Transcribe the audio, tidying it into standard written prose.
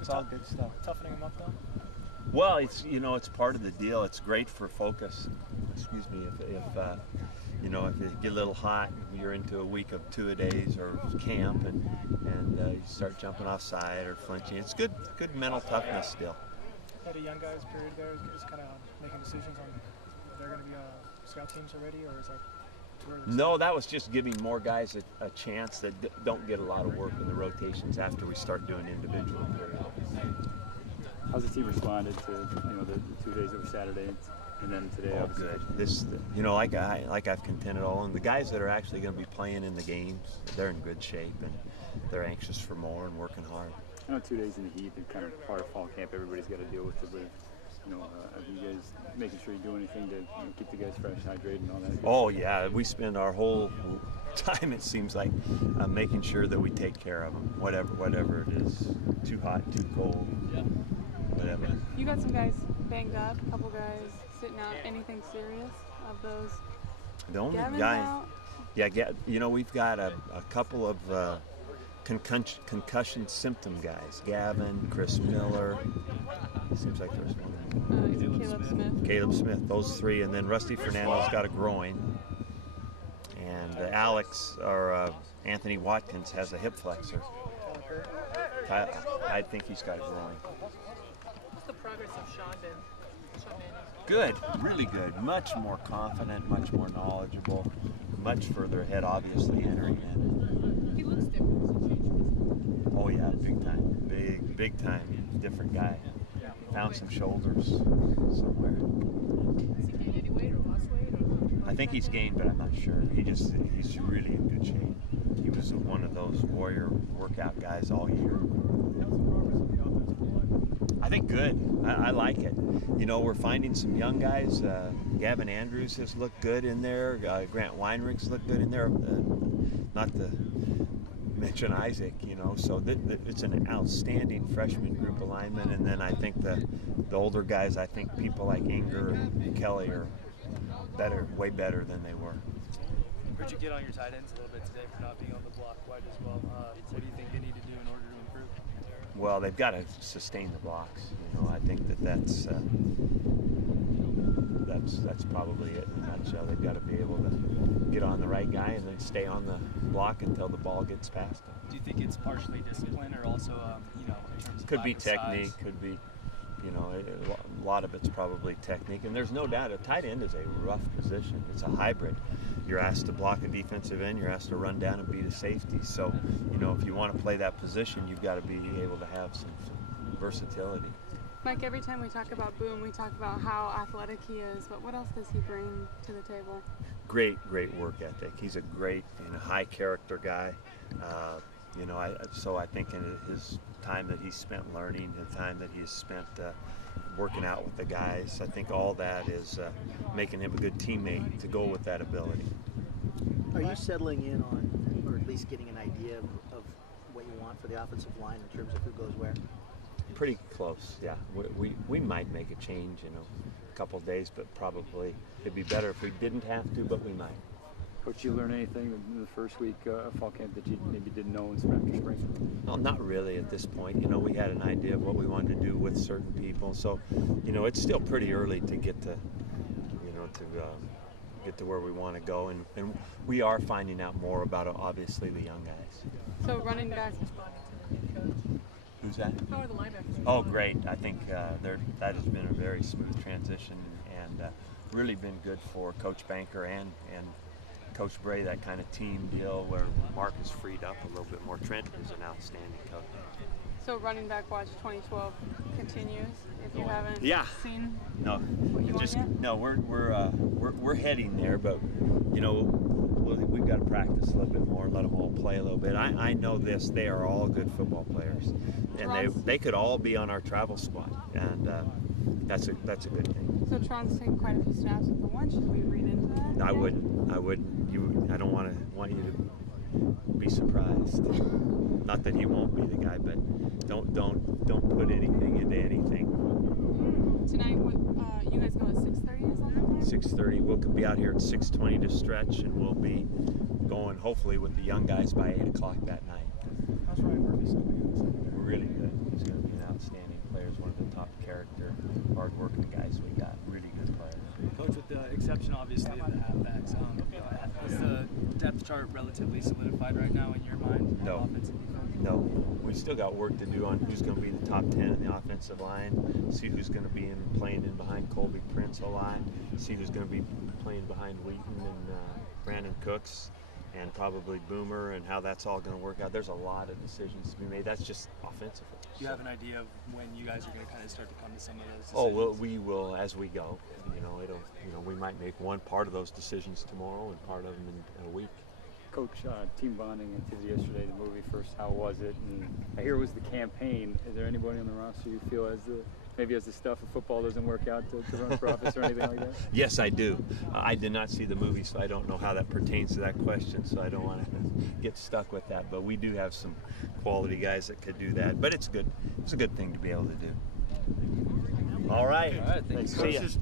It's all good stuff. Toughening them up though? Well, it's it's part of the deal. It's great for focus. Excuse me, if if you get a little hot, you're into a week of 2-a-days or camp, and you start jumping offside or flinching. It's good mental toughness still. Had a young guys period there, just kind of making decisions on if they're going to be scout teams already, or is that too early? No, that was just giving more guys a chance that don't get a lot of work in the rotations after we start doing individual periods. How's the team responded to the 2 days over Saturday and then today? Oh, good. This like I've contended all, and the guys that are actually going to be playing in the games, they're in good shape and they're anxious for more and working hard. I know 2 days in the heat and kind of part of fall camp, everybody's got to deal with it. But are you guys making sure you do anything to keep the guys fresh, hydrated, and all that? Oh yeah, we spend our whole time, it seems like, making sure that we take care of them, whatever it is, too hot, too cold, whatever. You got some guys banged up, a couple guys sitting out. Anything serious of those? The only Gavin's guy, out? we've got a couple of concussion symptom guys. Gavin, Chris Miller. Seems like there's one. Caleb Smith. Those three, and then Rusty Fernando's got a groin, and Anthony Watkins has a hip flexor. I think he's got a groin. What's the progress of Sean been? Good, really good. Much more confident, much more knowledgeable, much further ahead, obviously, entering in. He looks different since he changed. Oh yeah, big time. Big time. Different guy. Found some shoulders somewhere. Has he gained any weight or lost weight? I think he's gained, but I'm not sure. He's really in good shape. He was one of those warrior workout guys all year. I think good. I like it. We're finding some young guys. Gavin Andrews has looked good in there. Grant Weinrich's looked good in there. Not to mention Isaac, So it's an outstanding freshman group alignment. And then I think the older guys, I think people like Inger and Kelly are way better than they were. Where'd you get on your tight ends a little bit today for not being on the block quite as well? What do you think they need to do in order to improve? Well, they've got to sustain the blocks. I think that's probably it in a nutshell. They've got to be able to get on the right guy and then stay on the block until the ball gets past them. Do you think it's partially discipline or also, in terms of could be technique, size? could be, a lot of it's probably technique. And there's no doubt a tight end is a rough position. It's a hybrid. You're asked to block a defensive end, you're asked to run down and beat a safety. So, if you want to play that position, you've got to be able to have some versatility. Mike, every time we talk about Boom, we talk about how athletic he is, but what else does he bring to the table? Great work ethic. He's a great, high character guy. So I think in his time that he's spent learning, the time that he's spent working out with the guys, I think all that is making him a good teammate to go with that ability. Are you settling in on, or at least getting an idea of what you want for the offensive line in terms of who goes where? Pretty close, yeah. We might make a change in a couple of days, but probably it'd be better if we didn't have to, but we might. Coach, you learn anything in the first week of fall camp that you maybe didn't know after spring? No, not really at this point. We had an idea of what we wanted to do with certain people, so it's still pretty early to get to get to where we want to go, and we are finding out more about obviously the young guys. So running back. Who's that? How are the linebackers? Oh, great. I think that has been a very smooth transition and really been good for Coach Banker and Coach Bray, that kind of team deal where Mark is freed up a little bit more. Trent is an outstanding coach. So running back watch 2012 continues if you haven't seen No, what you want yet? No, we're heading there, but we've got to practice a little bit more, let them all play a little bit. I know this, they are all good football players, and they could all be on our travel squad, and that's a good thing. So Tron's taken quite a few snaps with the one. Should we read into that? I wouldn't. I don't want you to be surprised. Not that he won't be the guy, but don't put anything into anything. Tonight, you guys go at 6:30 or something? 6:30. We'll be out here at 6:20 to stretch, and we'll be going hopefully with the young guys by 8 o'clock that night. How's Ryan Murphy? Really good. He's going to be an outstanding players, one of the top character, hard-working guys we got. Really good players. Coach, with the exception obviously of the halfbacks, is the depth chart relatively solidified right now in your mind? No. On offense and defense? No, we still got work to do on who's going to be the top 10 in the offensive line, see who's going to be playing in behind Colby Prince a lot, see who's going to be playing behind Wheaton and Brandon Cooks, and probably Boomer, and how that's all going to work out. There's a lot of decisions to be made. That's just offensively. Do you have an idea of when you guys are going to kind of start to come to some of those decisions? Oh, well, we will as we go. We might make one part of those decisions tomorrow and part of them in a week. Coach, team bonding activity yesterday, the movie first, how was it? And I hear it was the campaign. Is there anybody on the roster you feel maybe has the stuff if football doesn't work out to run for office or anything like that? Yes, I do. I did not see the movie, so I don't know how that pertains to that question, so I don't want to get stuck with that. But we do have some quality guys that could do that. But it's good. It's a good thing to be able to do. All right. All right, thanks. See ya. Coach,